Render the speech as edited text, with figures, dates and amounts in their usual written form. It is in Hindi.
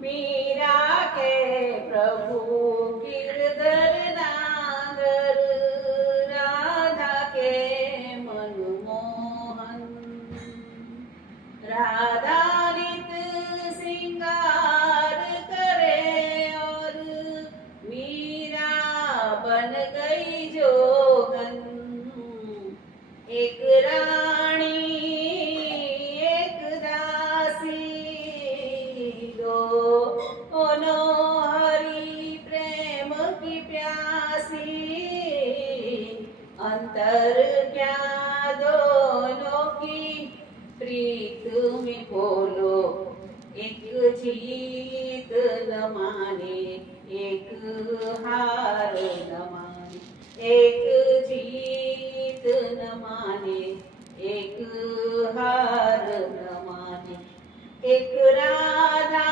मीरा के प्रभु गिरधर नागर, राधा के मनमोहन। राधा नित श्रृंगार करे और मीरा बन गई जोगन। एक रानी एक दासी, दोनों हरि प्रेम की प्यासी। अंतर क्या दोनों की प्रीत में बोलो, एक जीत न माने एक हार न माने, एक जीत न माने एक हार न माने। एक राधा